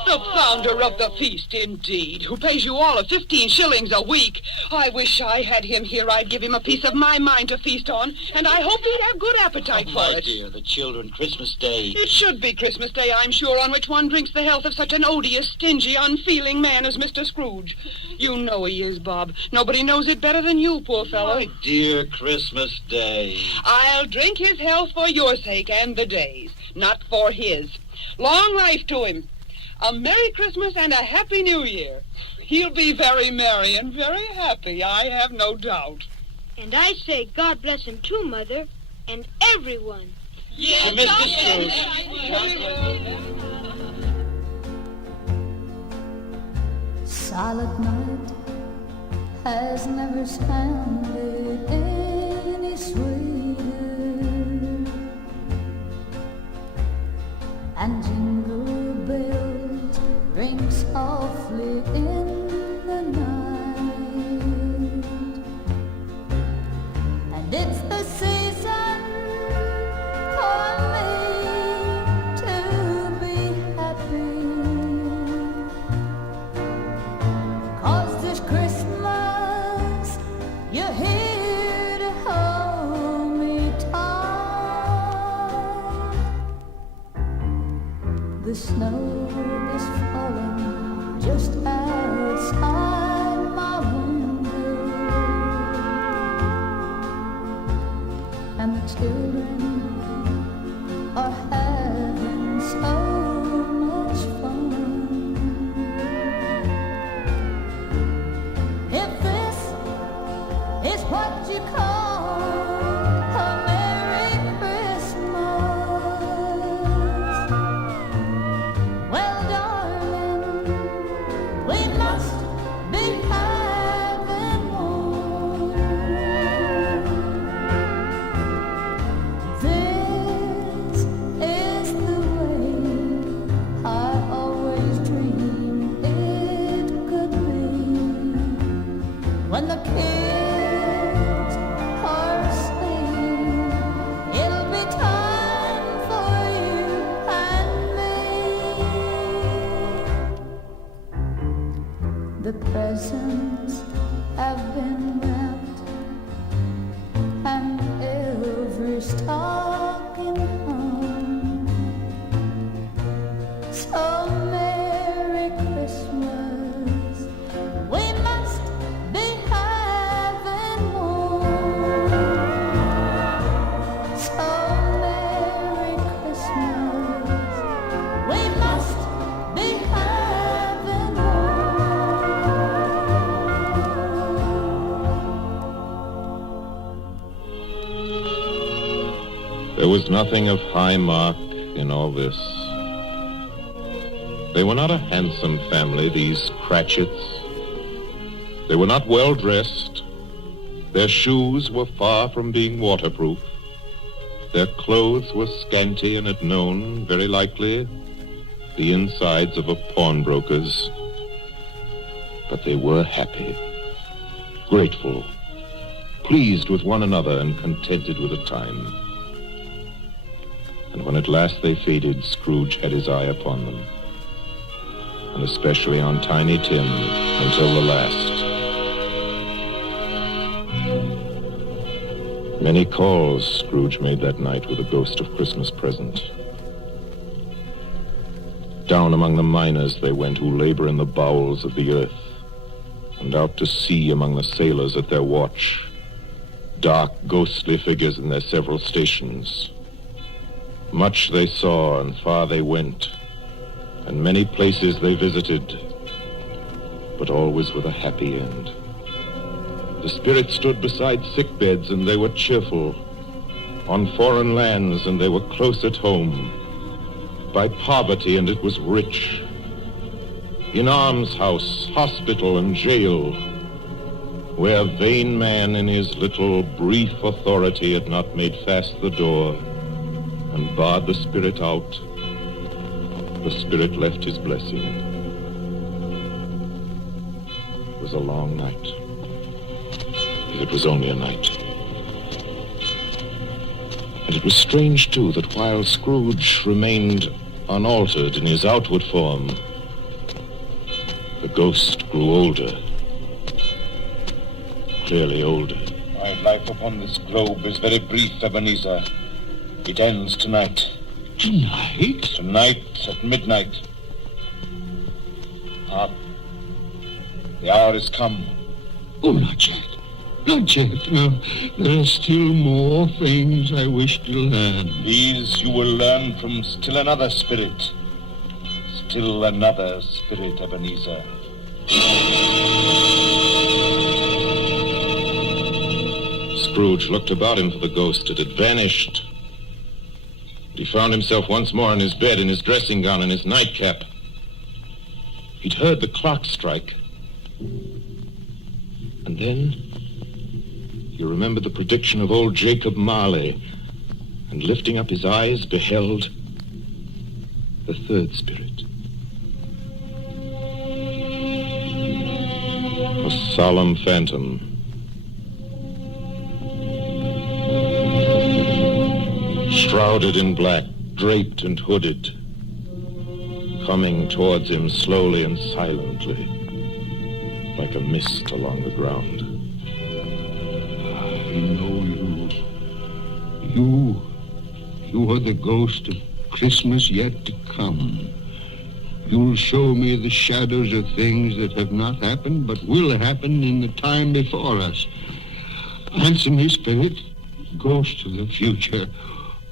The founder of the feast, indeed, who pays you all of 15 shillings a week. I wish I had him here. I'd give him a piece of my mind to feast on, and I hope he'd have good appetite for My it. dear, the children, Christmas Day. It should be Christmas Day, I'm sure, on which one drinks the health of such an odious, stingy, unfeeling man as Mr. Scrooge. You know he is, Bob. Nobody knows it better than you, poor fellow. My dear Christmas Day. I'll drink his health for your sake and the day's, not for his. Long life to him. A Merry Christmas and a Happy New Year. He'll be very merry and very happy, I have no doubt. And I say God bless him too, Mother, and everyone. To Mr. Scrooge. Silent night has never sounded any sweeter, and jingle bells ring softly in the night, and it's the season for me to be happy, 'cause this Christmas you're here to hold me tight. The snow is falling just outside my window, and the children are having so much fun. If this is what you call a Merry Christmas, when the kids are asleep. It'll be time for you and me. The presents have been wrapped and every stocking hung. So Merry Christmas, we must be having one. So Merry Christmas, we must be having There was nothing of high mark in all this. They were not a handsome family, these Cratchits. They were not well dressed. Their shoes were far from being waterproof. Their clothes were scanty and had known, very likely, the insides of a pawnbroker's. But they were happy, grateful, pleased with one another and contented with the time. And when at last they faded, Scrooge had his eye upon them, and especially on Tiny Tim until the last. Many calls Scrooge made that night with the ghost of Christmas present. Down among the miners they went who labor in the bowels of the earth, and out to sea among the sailors at their watch, dark, ghostly figures in their several stations. Much they saw and far they went, and many places they visited, but always with a happy end. The spirits stood beside sick beds and they were cheerful, on foreign lands and they were close at home, by poverty and it was rich, in almshouse, hospital and jail, where vain man in his little brief authority had not made fast the door and barred the spirit out, the spirit left his blessing. It was a long night. It was only a night. And it was strange, too, that while Scrooge remained unaltered in his outward form, the ghost grew older, clearly older. My life upon this globe is very brief, Ebenezer. It ends tonight. Tonight? Tonight at midnight. Ah, the hour is come. Oh, not yet. Not yet. No, there are still more things I wish to learn. These you will learn from still another spirit. Still another spirit, Ebenezer. Scrooge looked about him for the ghost. It had vanished. He found himself once more in his bed, in his dressing gown, and his nightcap. He'd heard the clock strike. And then he remembered the prediction of old Jacob Marley, and lifting up his eyes, beheld the third spirit. A solemn phantom. Shrouded in black, draped and hooded, coming towards him slowly and silently, like a mist along the ground. I know you. You are the ghost of Christmas yet to come. You'll show me the shadows of things that have not happened, but will happen in the time before us. Answer me, spirit, ghost of the future.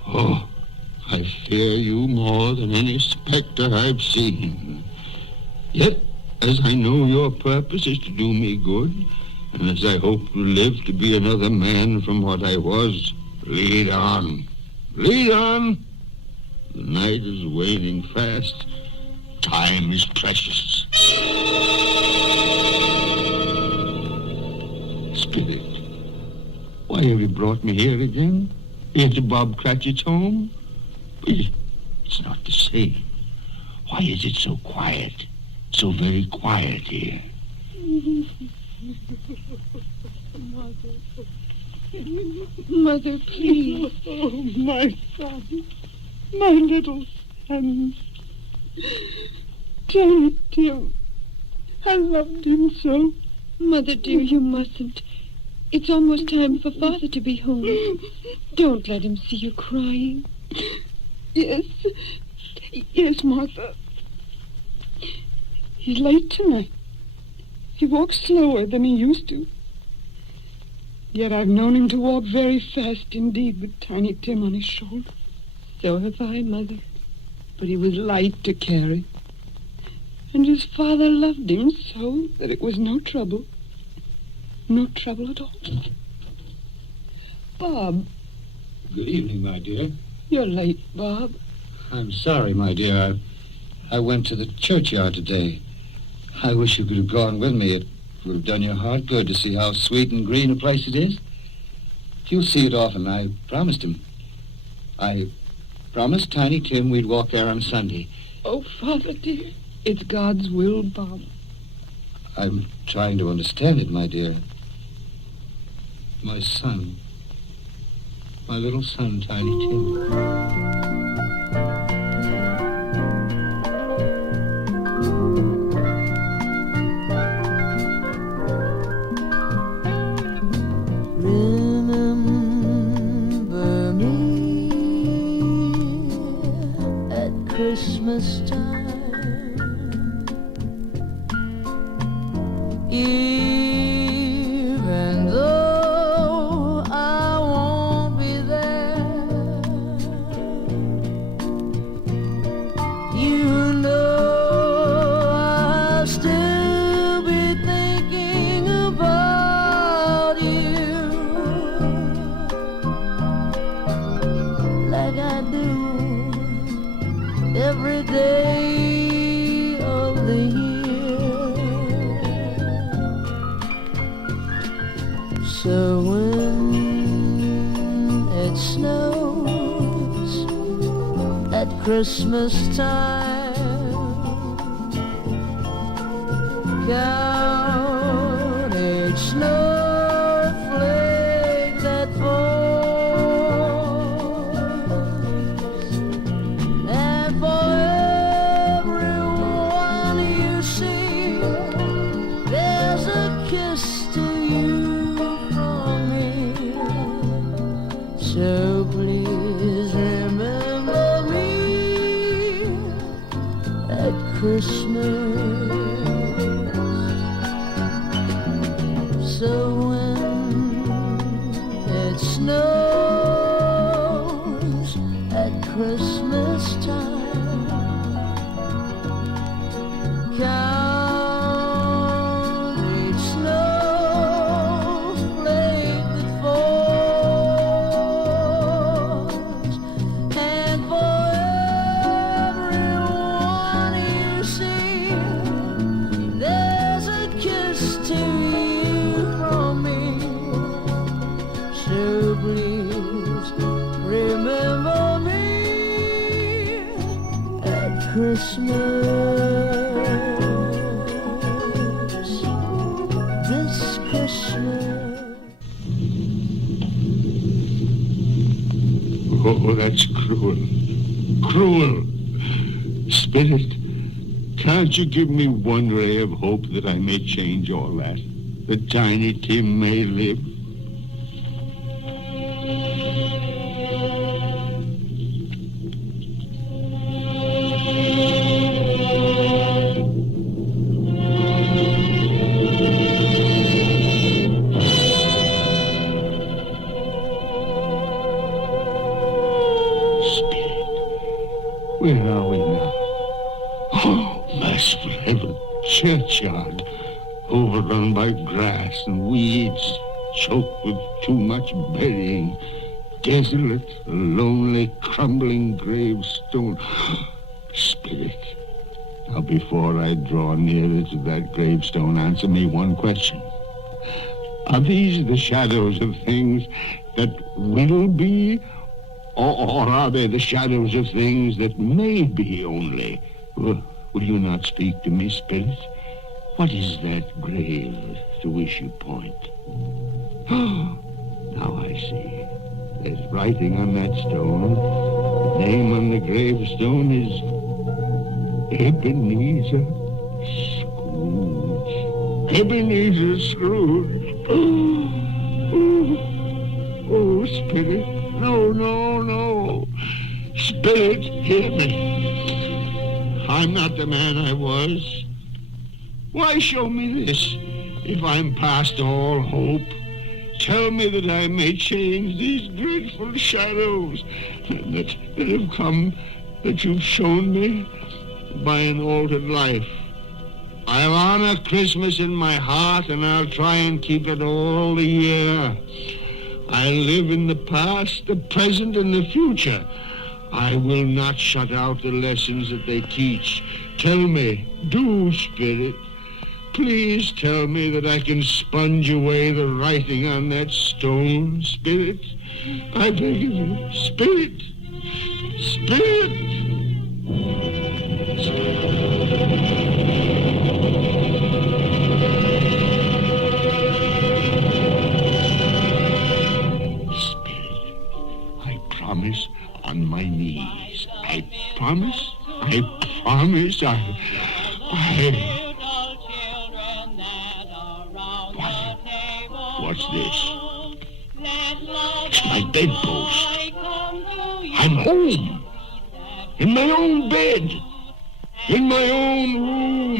Oh, I fear you more than any specter I've seen. Yet, as I know your purpose is to do me good, and as I hope to live to be another man from what I was, lead on. Lead on. The night is waning fast. Time is precious. Spirit, why have you brought me here again? Here to Bob Cratchit's home? But it's not the same. Why is it so quiet? So very quiet here. Mother. Mother, please. Oh, my son. My little son. Tiny Tim. I loved him so. Mother, dear, you mustn't. It's almost time for Father to be home. Don't let him see you crying. Yes. Yes, Martha. He's late tonight. He walks slower than he used to. Yet I've known him to walk very fast indeed with Tiny Tim on his shoulder. So have I, Mother. But he was light to carry. And his father loved him so that it was no trouble. No trouble at all. Bob. Good evening, my dear. You're late, Bob. I'm sorry, my dear. I went to the churchyard today. I wish you could have gone with me. It would have done your heart good to see how sweet and green a place it is. You'll see it often. I promised him. I promised Tiny Tim we'd walk there on Sunday. Oh, Father, dear. It's God's will, Bob. I'm trying to understand it, my dear. My son. My little son, Tiny Tim. Remember me at Christmas time. Even though I won't be there, you know I'll still be thinking about you like I do every day of the year. So when it snows at Christmas time, count each snowflake that falls, and for everyone you see, there's a kiss to you. So please remember me at Christmas. So when it snows at Christmas time, count each snowflake that falls, and for everyone you see, there's a kiss to you from me. So please remember me at Christmas. This Christmas. Oh, that's cruel. Cruel. Spirit, can't you give me one ray of hope that I may change all that? That Tiny Tim may live? Where are we now? Oh, merciful heaven. Churchyard. Overrun by grass and weeds. Choked with too much burying. Desolate, a lonely, crumbling gravestone. Spirit. Now, before I draw nearer to that gravestone, answer me one question. Are these the shadows of things that will be? Or are they the shadows of things that may be only? Will you not speak to me, Spirit? What is that grave to which you point? Now I see. There's writing on that stone. The name on the gravestone is Ebenezer Scrooge. Ebenezer Scrooge. Oh, Spirit. No, no, no. Spirit, hear me. I'm not the man I was. Why show me this if I'm past all hope? Tell me that I may change these dreadful shadows that have come, that you've shown me by an altered life. I'll honor Christmas in my heart, and I'll try and keep it all the year. I'll live in the past, the present, and the future. I will not shut out the lessons that they teach. Tell me, do, Spirit. Please tell me that I can sponge away the writing on that stone, Spirit. I beg of you, Spirit. Spirit. Spirit, I promise on my knees. I promise. What's this? It's my bedpost. I'm home. In my own bed. In my own room.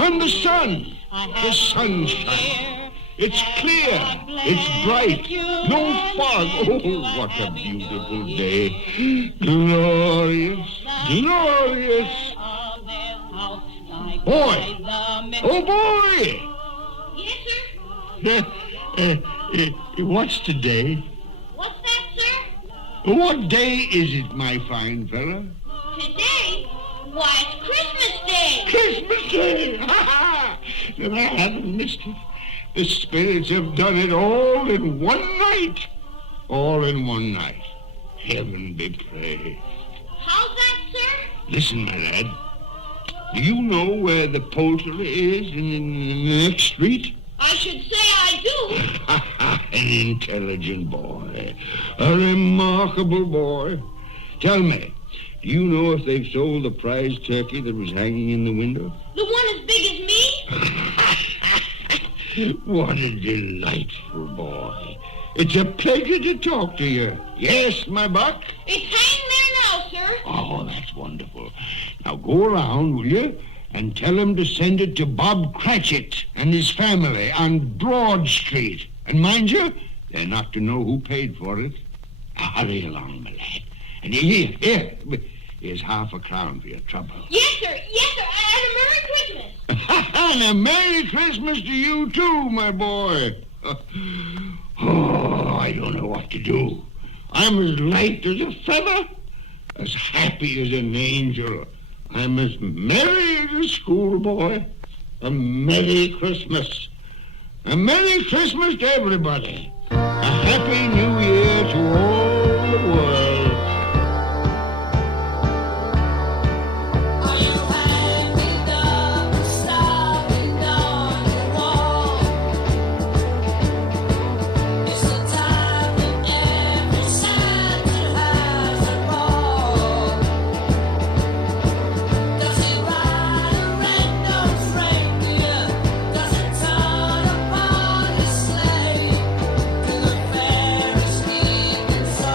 And the sun. The sunshine. It's clear. It's bright. No fog. Oh, what a beautiful day. Glorious. Glorious. Boy! Oh, boy! Yes, sir? What's today? What's that, sir? What day is it, my fine fella? Today? Why, it's Christmas Day. Christmas Day! Ha ha! Then I haven't missed it. The spirits have done it all in one night. All in one night. Heaven be praised. How's that, sir? Listen, my lad. Do you know where the poultry is in the next street? I should say I do. An intelligent boy. A remarkable boy. Tell me, do you know if they've sold the prize turkey that was hanging in the window? The one as big as me? What a delightful boy. It's a pleasure to talk to you. Yes, my buck? It's hanging there now, sir. Oh, that's wonderful. Now go around, will you, and tell him to send it to Bob Cratchit and his family on Broad Street. And mind you, they're not to know who paid for it. Now, hurry along, my lad. And here's £0.50 for your trouble. Yes, sir. Yes, sir. And a Merry Christmas. And a Merry Christmas to you, too, my boy. Oh, I don't know what to do. I'm as light as a feather, as happy as an angel. I'm as merry as a schoolboy. A Merry Christmas. A Merry Christmas to everybody. A Happy New Year to all the world. Fairest evening, so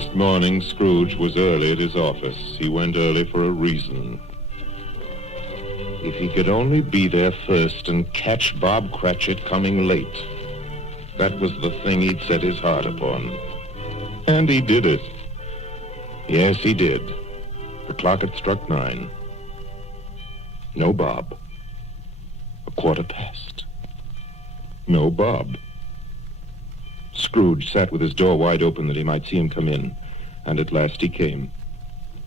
next morning, Scrooge was early at his office. He went early for a reason. If he could only be there first and catch Bob Cratchit coming late. That was the thing he'd set his heart upon. And he did it. Yes, he did. The clock had struck 9. No Bob. 1:15. No Bob. Scrooge sat with his door wide open that he might see him come in. And at last he came.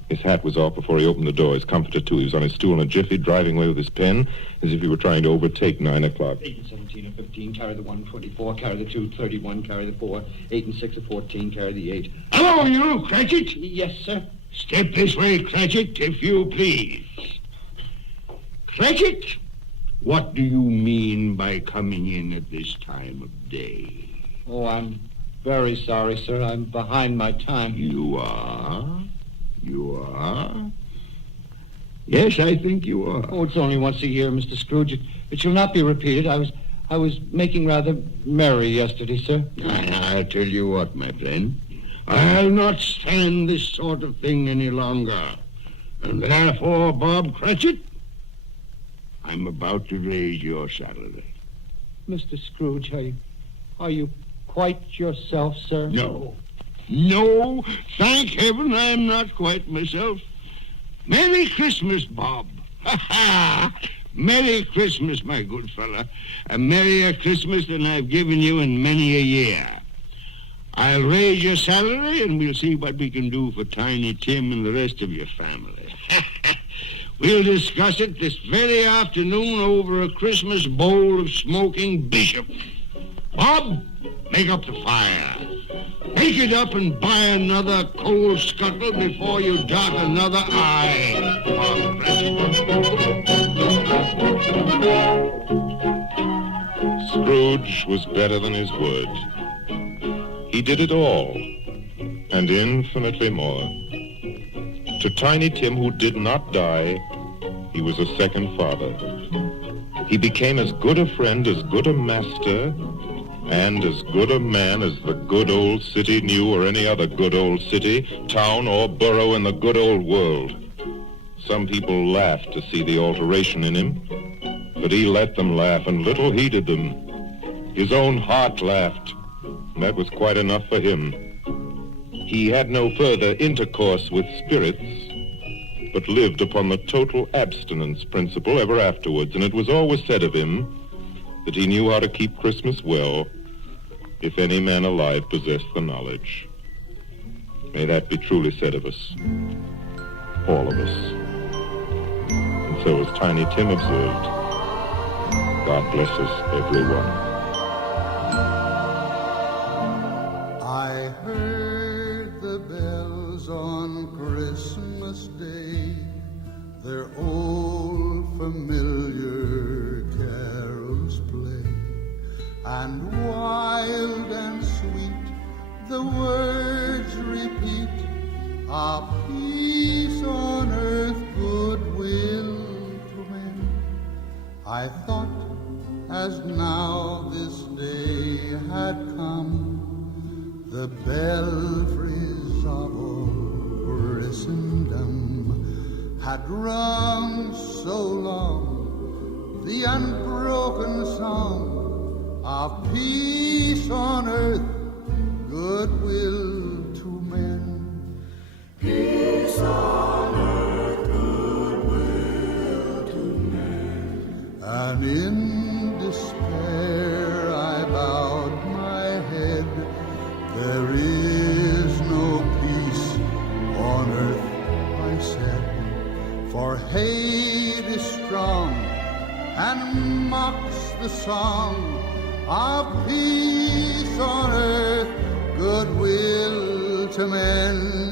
His hat was off before he opened the door, his comforter too. He was on his stool in a jiffy, driving away with his pen, as if he were trying to overtake 9 o'clock. 8 and 17 and 15, carry the 1, 24, carry the 2, 31, carry the 4, 8 and 6 and 14, carry the 8. Hello, you, Cratchit. Yes, sir. Step this way, Cratchit, if you please. Cratchit, what do you mean by coming in at this time of day? Oh, I'm very sorry, sir. I'm behind my time. You are? You are? Yes, I think you are. Oh, it's only once a year, Mr. Scrooge. It shall not be repeated. I was making rather merry yesterday, sir. I tell you what, my friend. I'll not stand this sort of thing any longer. And therefore, Bob Cratchit, I'm about to raise your salary. Mr. Scrooge, are you quite yourself, sir? No. No, thank heaven I'm not quite myself. Merry Christmas, Bob. Ha ha! Merry Christmas, my good fella. A merrier Christmas than I've given you in many a year. I'll raise your salary and we'll see what we can do for Tiny Tim and the rest of your family. We'll discuss it this very afternoon over a Christmas bowl of smoking bishop. Bob, make up the fire. Make it up and buy another coal scuttle before you dot another I, Bob Cratchit. Scrooge was better than his word. He did it all, and infinitely more. To Tiny Tim, who did not die, he was a second father. He became as good a friend, as good a master, and as good a man as the good old city knew, or any other good old city, town, or borough in the good old world. Some people laughed to see the alteration in him, but he let them laugh, and little heeded them. His own heart laughed, and that was quite enough for him. He had no further intercourse with spirits, but lived upon the total abstinence principle ever afterwards, and it was always said of him that he knew how to keep Christmas well, if any man alive possessed the knowledge. May that be truly said of us, all of us. And so, as Tiny Tim observed, God bless us, everyone. I heard the bells on Christmas Day, their old familiar carols play, and wild and sweet the words repeat, of peace on earth, goodwill to men. I thought, as now this day had come, the belfries of old Christendom had rung so long, the unbroken song of peace on earth, goodwill to men. Peace on earth, goodwill to men. And in despair I bowed my head. There is no peace on earth, I said, for hate is strong and mocks the song of peace on earth, goodwill to men.